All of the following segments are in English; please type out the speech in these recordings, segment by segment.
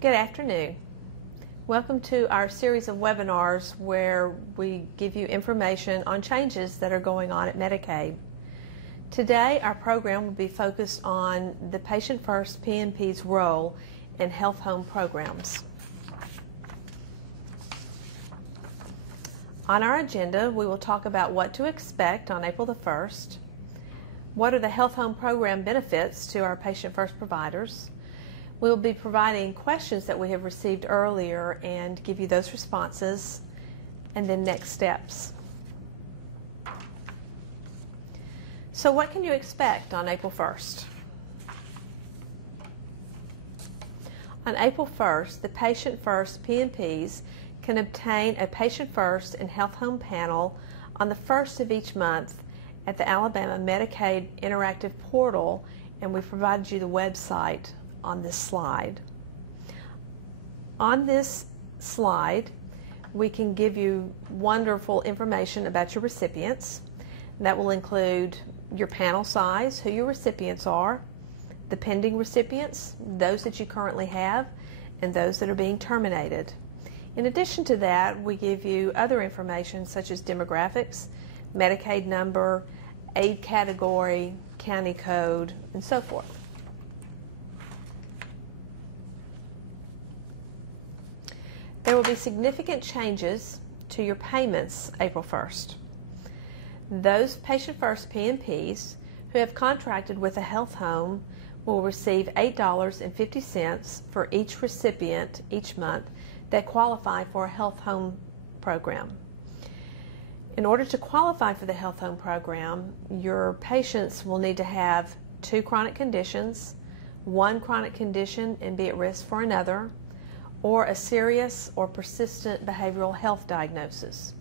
Good afternoon. Welcome to our series of webinars where we give you information on changes that are going on at Medicaid. Today our program will be focused on the Patient First PMP's role in health home programs. On our agenda, we will talk about what to expect on April the 1st, what are the health home program benefits to our Patient First providers. We will be providing questions that we have received earlier and give you those responses, and then next steps. So what can you expect on April 1st? On April 1st, the Patient First PMPs can obtain a Patient First and Health Home panel on the 1st of each month at the Alabama Medicaid Interactive Portal, and we provided you the website on this slide. On this slide, we can give you wonderful information about your recipients. That will include your panel size, who your recipients are, the pending recipients, those that you currently have, and those that are being terminated. In addition to that, we give you other information such as demographics, Medicaid number, aid category, county code, and so forth. There will be significant changes to your payments April 1st. Those Patient First PMPs who have contracted with a health home will receive $8.50 for each recipient each month that qualify for a health home program. In order to qualify for the health home program, your patients will need to have 2 chronic conditions, 1 chronic condition and be at risk for another, or a serious or persistent behavioral health diagnosis.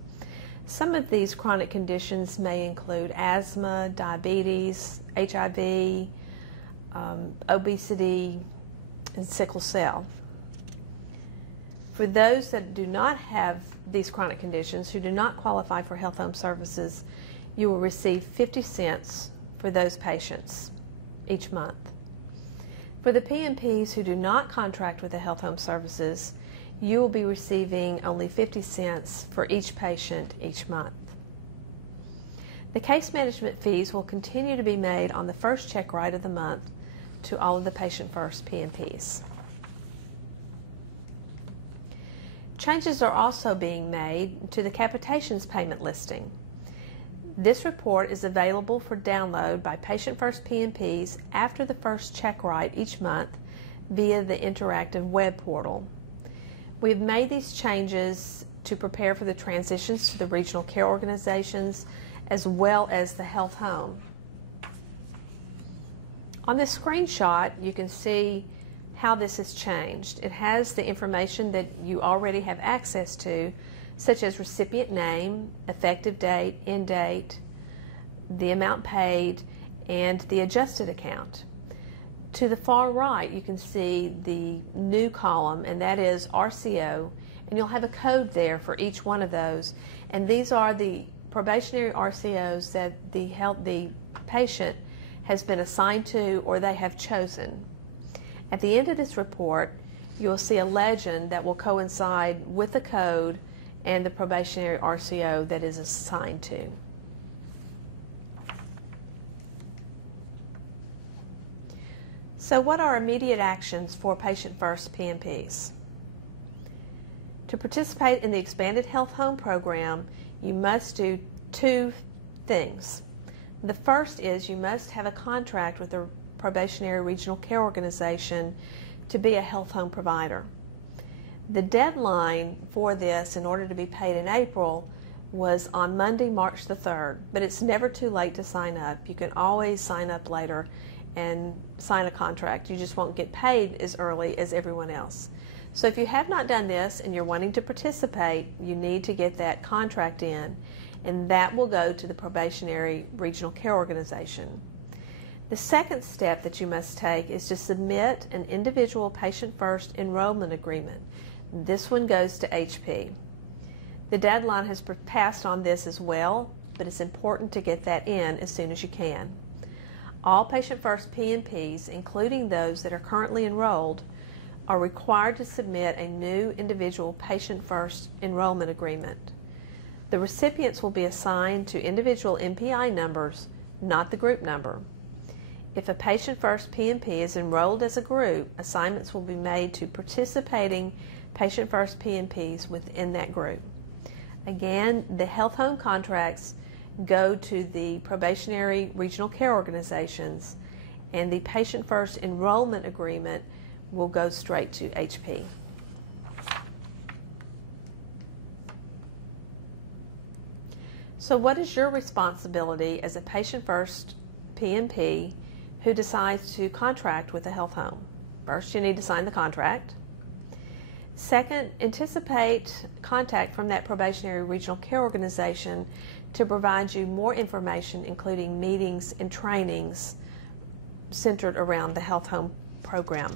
Some of these chronic conditions may include asthma, diabetes, HIV, obesity, and sickle cell. For those that do not have these chronic conditions, who do not qualify for health home services, you will receive 50 cents for those patients each month. For the PMPs who do not contract with the health home services, you will be receiving only 50 cents for each patient each month. The case management fees will continue to be made on the first check write of the month to all of the Patient First PMPs. Changes are also being made to the capitations payment listing. This report is available for download by Patient First PMPs after the first check write each month via the interactive web portal. We've made these changes to prepare for the transitions to the regional care organizations as well as the health home. On this screenshot, you can see how this has changed. It has the information that you already have access to, such as recipient name, effective date, end date, the amount paid, and the adjusted account. To the far right, you can see the new column, and that is RCO, and you'll have a code there for each one of those. And these are the probationary RCOs that the patient has been assigned to or they have chosen. At the end of this report, you'll see a legend that will coincide with the code and the probationary RCO that is assigned to. So what are immediate actions for Patient First PMPs? To participate in the expanded health home program, you must do 2 things. The first is you must have a contract with the probationary regional care organization to be a health home provider. The deadline for this, in order to be paid in April, was on Monday, March the 3rd, but it's never too late to sign up. You can always sign up later and sign a contract. You just won't get paid as early as everyone else. So if you have not done this and you're wanting to participate, you need to get that contract in, and that will go to the probationary regional care organization. The second step that you must take is to submit an individual Patient First enrollment agreement. This one goes to HP. The deadline has passed on this as well, but it's important to get that in as soon as you can. All Patient First PMPs, including those that are currently enrolled, are required to submit a new individual patient-first enrollment agreement. The recipients will be assigned to individual MPI numbers, not the group number. If a patient-first PMP is enrolled as a group, assignments will be made to participating patient-first PMPs within that group. Again, the health home contracts go to the probationary regional care organizations, and the patient-first enrollment agreement will go straight to HP. So what is your responsibility as a patient-first PMP who decides to contract with a health home? First, you need to sign the contract. Second, anticipate contact from that probationary regional care organization to provide you more information, including meetings and trainings centered around the health home program.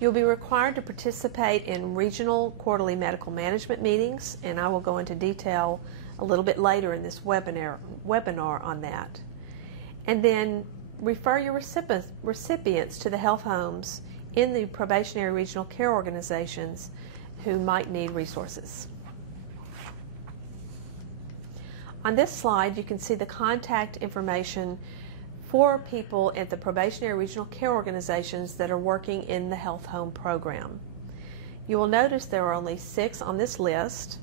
You'll be required to participate in regional quarterly medical management meetings, and I will go into detail a little bit later in this webinar on that. And then refer your recipients to the health homes in the probationary regional care organizations who might need resources. On this slide, you can see the contact information for people at the probationary regional care organizations that are working in the health home program. You will notice there are only 6 on this list.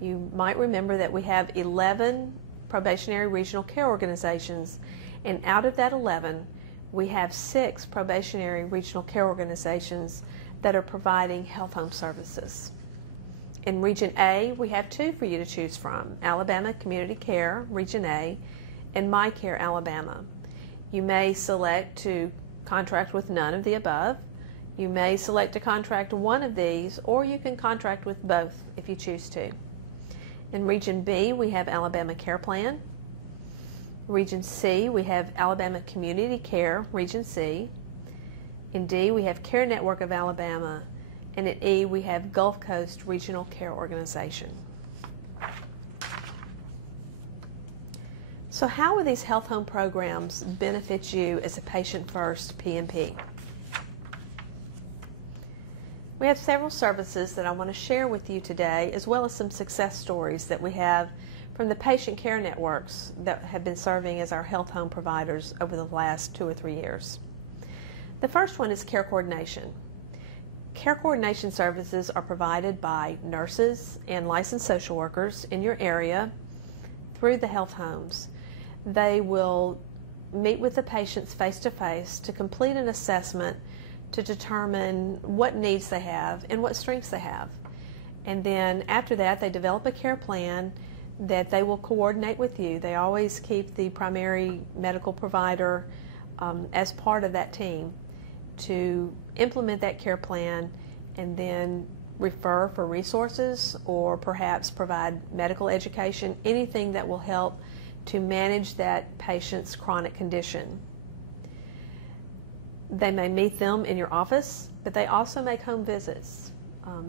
You might remember that we have 11 probationary regional care organizations, and out of that 11, we have 6 probationary regional care organizations that are providing health home services. In Region A, we have 2 for you to choose from: Alabama Community Care, Region A, and My Care, Alabama. You may select to contract with none of the above. You may select to contract one of these, or you can contract with both if you choose to. In Region B, we have Alabama Care Plan. Region C, we have Alabama Community Care, Region C. In D, we have Care Network of Alabama. And in E, we have Gulf Coast Regional Care Organization. So how will these health home programs benefit you as a patient-first PMP? We have several services that I want to share with you today, as well as some success stories that we have from the patient care networks that have been serving as our health home providers over the last 2 or 3 years. The first one is care coordination. Care coordination services are provided by nurses and licensed social workers in your area through the health homes. They will meet with the patients face-to-face to complete an assessment to determine what needs they have and what strengths they have. And then after that, they develop a care plan that they will coordinate with you. They always keep the primary medical provider as part of that team to implement that care plan and then refer for resources or perhaps provide medical education, anything that will help to manage that patient's chronic condition. They may meet them in your office, but they also make home visits.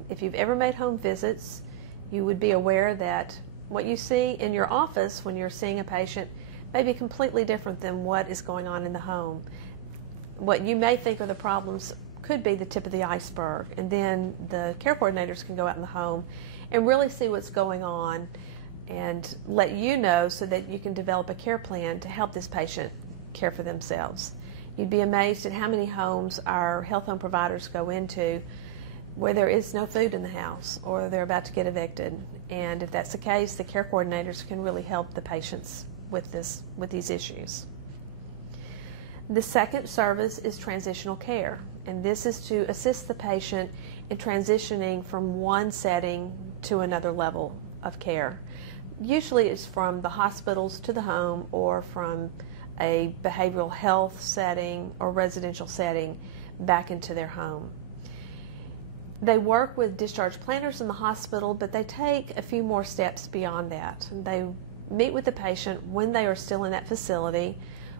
If you've ever made home visits, you would be aware that what you see in your office when you're seeing a patient may be completely different than what is going on in the home. What you may think are the problems could be the tip of the iceberg, and then the care coordinators can go out in the home and really see what's going on and let you know so that you can develop a care plan to help this patient care for themselves. You'd be amazed at how many homes our health home providers go into where there is no food in the house or they're about to get evicted. And if that's the case, the care coordinators can really help the patients with these issues. The second service is transitional care, and this is to assist the patient in transitioning from one setting to another level of care. Usually it's from the hospitals to the home or from a behavioral health setting or residential setting back into their home. They work with discharge planners in the hospital, but they take a few more steps beyond that. They meet with the patient when they are still in that facility,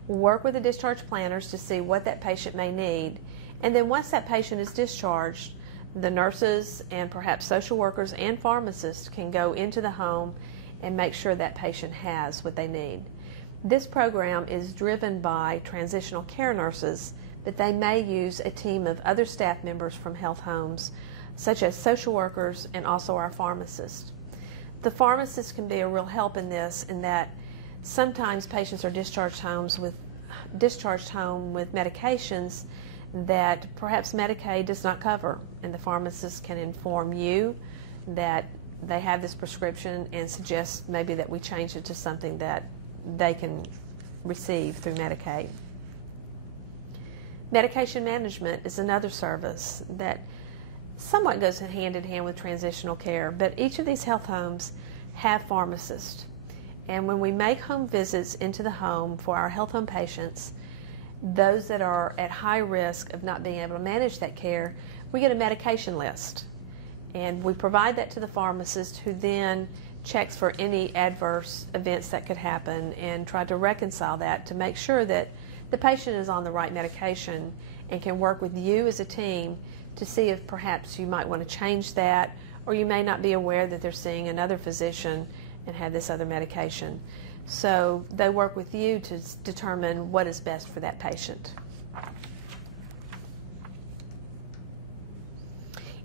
work with the discharge planners to see what that patient may need, and then once that patient is discharged, the nurses and perhaps social workers and pharmacists can go into the home and make sure that patient has what they need. This program is driven by transitional care nurses but they may use a team of other staff members from health homes, such as social workers and also our pharmacists. The pharmacist can be a real help in this, in that sometimes patients are discharged home with medications that perhaps Medicaid does not cover, and the pharmacist can inform you that they have this prescription and suggest maybe that we change it to something that they can receive through Medicaid. Medication management is another service that somewhat goes hand in hand with transitional care, but each of these health homes have pharmacists. And when we make home visits into the home for our health home patients, those that are at high risk of not being able to manage that care, we get a medication list. And we provide that to the pharmacist, who then checks for any adverse events that could happen and try to reconcile that to make sure that the patient is on the right medication, and can work with you as a team to see if perhaps you might want to change that, or you may not be aware that they're seeing another physician and have this other medication. So they work with you to determine what is best for that patient.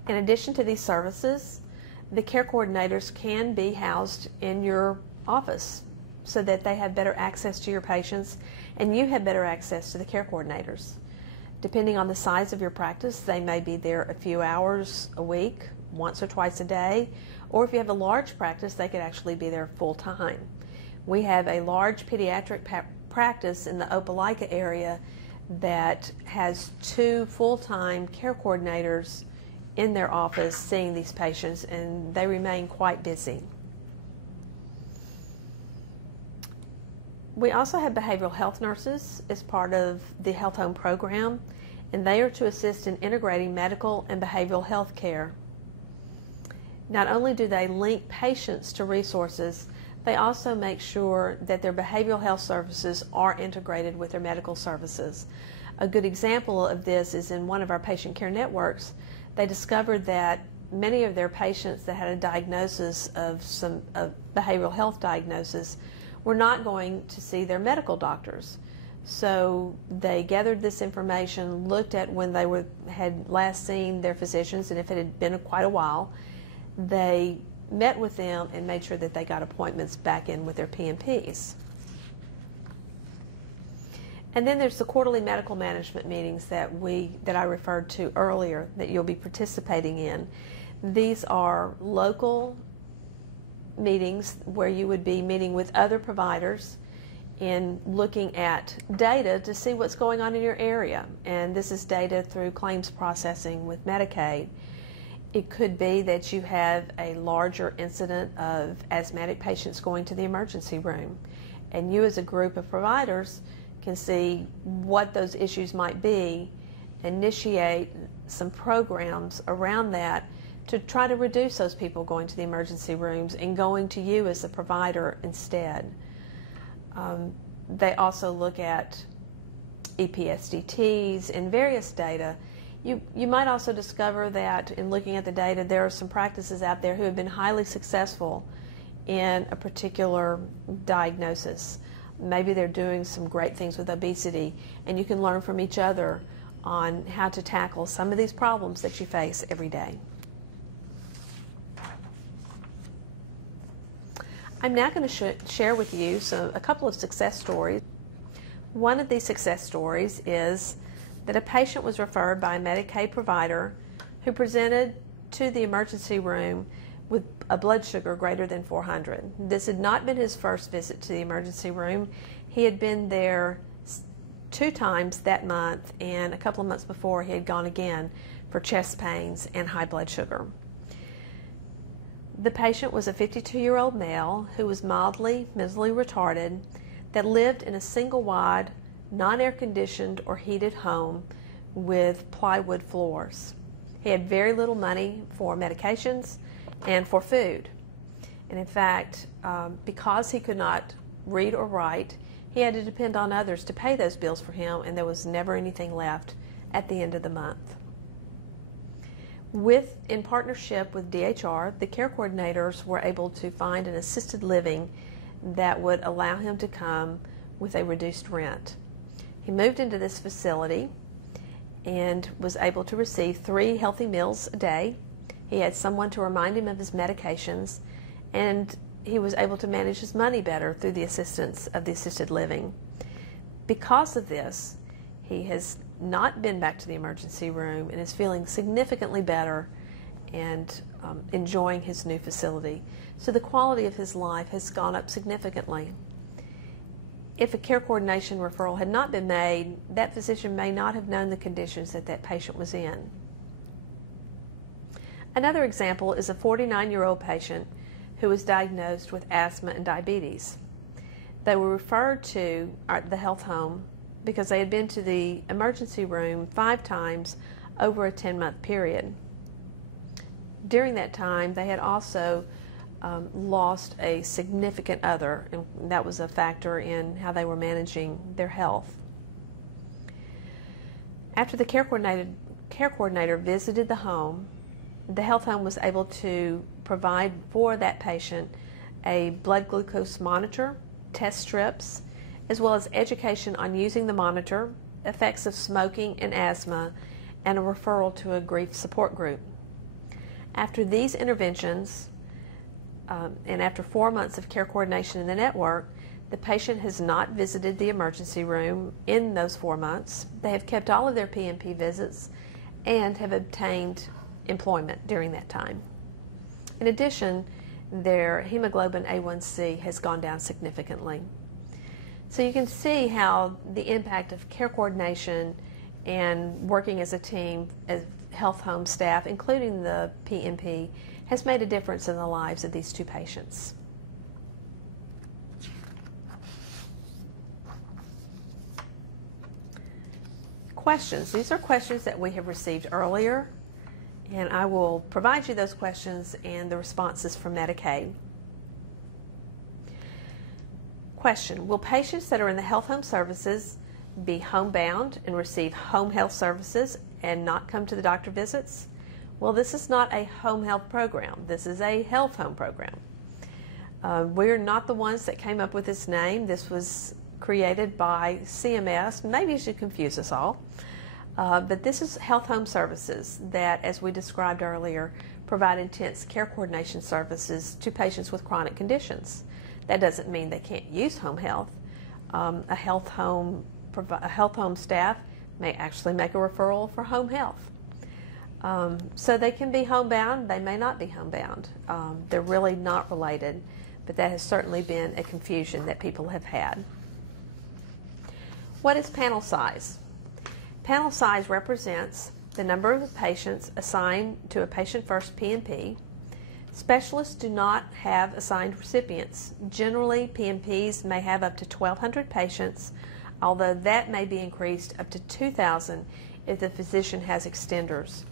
In addition to these services, the care coordinators can be housed in your office so that they have better access to your patients and you have better access to the care coordinators. Depending on the size of your practice, they may be there a few hours a week, once or twice a day, or if you have a large practice, they could actually be there full time. We have a large pediatric practice in the Opelika area that has 2 full-time care coordinators in their office seeing these patients, and they remain quite busy. We also have behavioral health nurses as part of the health home program, and they are to assist in integrating medical and behavioral health care. Not only do they link patients to resources, they also make sure that their behavioral health services are integrated with their medical services. A good example of this is in one of our patient care networks. They discovered that many of their patients that had a diagnosis of behavioral health diagnosis were not going to see their medical doctors. So they gathered this information, looked at when they had last seen their physicians, and if it had been quite a while, they met with them and made sure that they got appointments back in with their PMPs. And then there's the quarterly medical management meetings that I referred to earlier that you'll be participating in. These are local meetings where you would be meeting with other providers and looking at data to see what's going on in your area. And this is data through claims processing with Medicaid. It could be that you have a larger incident of asthmatic patients going to the emergency room, and you as a group of providers can see what those issues might be, initiate some programs around that to try to reduce those people going to the emergency rooms and going to you as a provider instead. They also look at EPSDTs and various data. You might also discover that in looking at the data, there are some practices out there who have been highly successful in a particular diagnosis. Maybe they're doing some great things with obesity, and you can learn from each other on how to tackle some of these problems that you face every day. I'm now going to share with you a couple of success stories. One of these success stories is that a patient was referred by a Medicaid provider who presented to the emergency room with a blood sugar greater than 400. This had not been his first visit to the emergency room. He had been there 2 times that month, and a couple of months before he had gone again for chest pains and high blood sugar. The patient was a 52-year-old male who was mildly mentally retarded that lived in a single-wide, non-air conditioned or heated home with plywood floors. He had very little money for medications and for food. And in fact, because he could not read or write, he had to depend on others to pay those bills for him, and there was never anything left at the end of the month. In partnership with DHR, the care coordinators were able to find an assisted living that would allow him to come with a reduced rent. He moved into this facility, and was able to receive 3 healthy meals a day. He had someone to remind him of his medications, and he was able to manage his money better through the assistance of the assisted living. Because of this, he has not been back to the emergency room and is feeling significantly better and enjoying his new facility. So the quality of his life has gone up significantly. If a care coordination referral had not been made, that physician may not have known the conditions that that patient was in. Another example is a 49-year-old patient who was diagnosed with asthma and diabetes. They were referred to the health home because they had been to the emergency room 5 times over a 10-month period. During that time, they had also lost a significant other, and that was a factor in how they were managing their health. After the care coordinator visited the home, the health home was able to provide for that patient a blood glucose monitor, test strips, as well as education on using the monitor, effects of smoking and asthma, and a referral to a grief support group. After these interventions, and after 4 months of care coordination in the network, the patient has not visited the emergency room in those 4 months. They have kept all of their PMP visits and have obtained employment during that time. In addition, their hemoglobin A1C has gone down significantly. So you can see how the impact of care coordination and working as a team as health home staff, including the PMP, has made a difference in the lives of these 2 patients. Questions. These are questions that we have received earlier, and I will provide you those questions and the responses from Medicaid. Question. Will patients that are in the health home services be homebound and receive home health services and not come to the doctor visits? Well, this is not a home health program. This is a health home program. We're not the ones that came up with this name. This was created by CMS. Maybe it should confuse us all. But this is health home services that, as we described earlier, provide intense care coordination services to patients with chronic conditions. That doesn't mean they can't use home health. A health home staff may actually make a referral for home health. So they can be homebound, they may not be homebound. They're really not related, but that has certainly been a confusion that people have had. What is panel size? Panel size represents the number of patients assigned to a patient first PMP. Specialists do not have assigned recipients. Generally, PMPs may have up to 1,200 patients, although that may be increased up to 2,000 if the physician has extenders.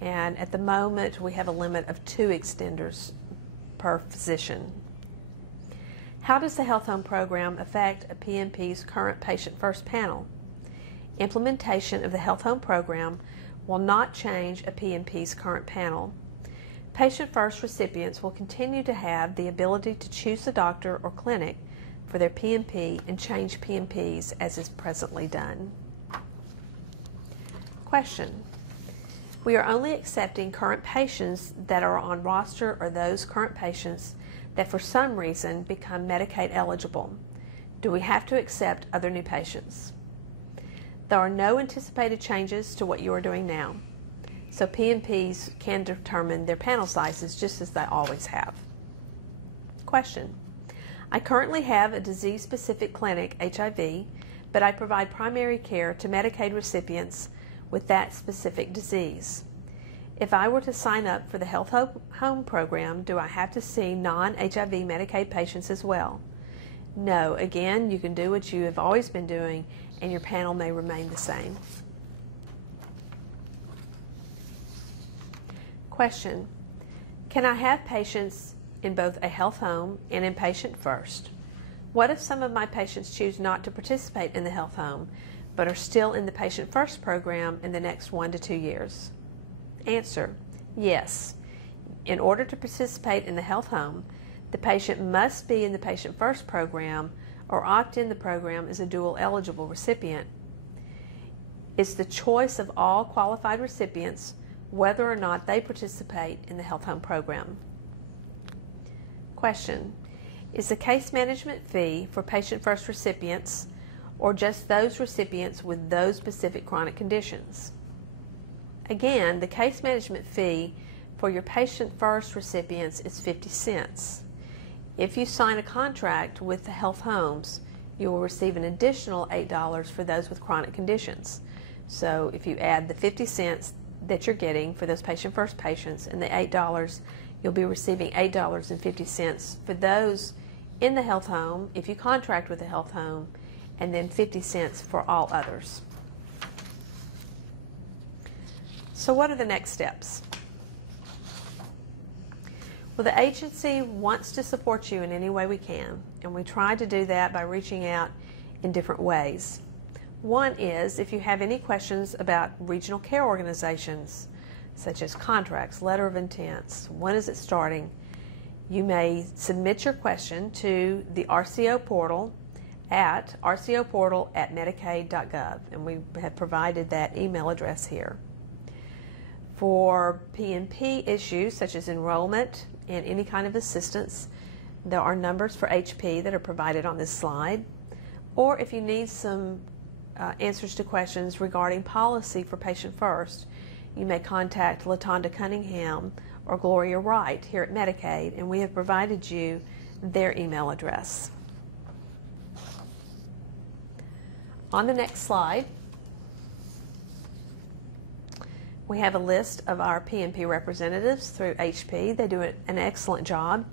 And at the moment, we have a limit of 2 extenders per physician. How does the health home program affect a PMP's current patient first panel? Implementation of the health home program will not change a PMP's current panel. Patient first recipients will continue to have the ability to choose a doctor or clinic for their PMP and change PMPs as is presently done. Question. We are only accepting current patients that are on roster or those current patients that for some reason become Medicaid eligible. Do we have to accept other new patients? There are no anticipated changes to what you are doing now, so PMPs can determine their panel sizes just as they always have. Question. I currently have a disease-specific clinic, HIV, but I provide primary care to Medicaid recipients with that specific disease. If I were to sign up for the health home program, do I have to see non-HIV Medicaid patients as well? No. Again, you can do what you have always been doing and your panel may remain the same. Question. Can I have patients in both a health home and in patient first? What if some of my patients choose not to participate in the health home but are still in the patient first program in the next 1 to 2 years? Answer. Yes. In order to participate in the health home, the patient must be in the patient first program or opt in the program as a dual eligible recipient. It's the choice of all qualified recipients whether or not they participate in the health home program. Question: is the case management fee for patient first recipients or just those recipients with those specific chronic conditions? Again, the case management fee for your patient first recipients is 50 cents. If you sign a contract with the health homes, you will receive an additional $8 for those with chronic conditions. So if you add the 50 cents that you're getting for those patient first patients and the $8, you'll be receiving $8.50 for those in the health home if you contract with the health home, and then 50 cents for all others. So what are the next steps? Well, the agency wants to support you in any way we can, and we try to do that by reaching out in different ways. One is if you have any questions about regional care organizations, such as contracts, letter of intents, when is it starting, you may submit your question to the RCO portal at rcoportal@medicaid.gov, and we have provided that email address here. For PMP issues such as enrollment and any kind of assistance, there are numbers for HP that are provided on this slide. Or if you need some answers to questions regarding policy for Patient First, you may contact LaTonda Cunningham or Gloria Wright here at Medicaid, and we have provided you their email address. On the next slide, we have a list of our PMP representatives through HP. They do an excellent job,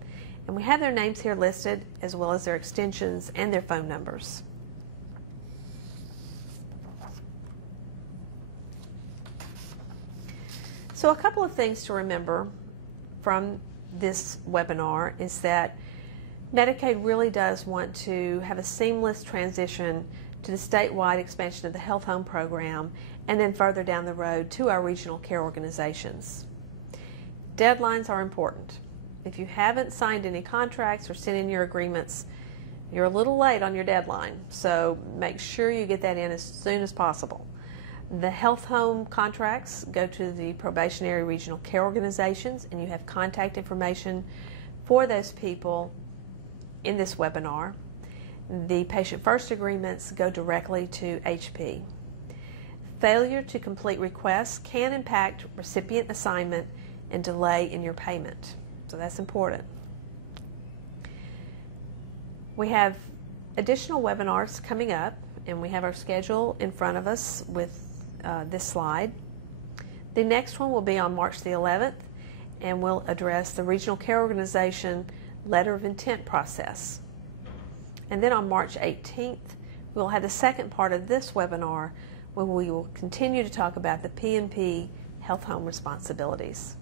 and we have their names here listed as well as their extensions and their phone numbers. So a couple of things to remember from this webinar is that Medicaid really does want to have a seamless transition to the statewide expansion of the health home program, and then further down the road to our regional care organizations. Deadlines are important. If you haven't signed any contracts or sent in your agreements, you're a little late on your deadline, so make sure you get that in as soon as possible. The health home contracts go to the probationary regional care organizations, and you have contact information for those people in this webinar. The patient first agreements go directly to HP. Failure to complete requests can impact recipient assignment and delay in your payment, so that's important. We have additional webinars coming up, and we have our schedule in front of us with this slide. The next one will be on March the 11th, and we'll address the regional care organization letter of intent process. And then on March 18th, we'll have the second part of this webinar where we will continue to talk about the PMP health home responsibilities.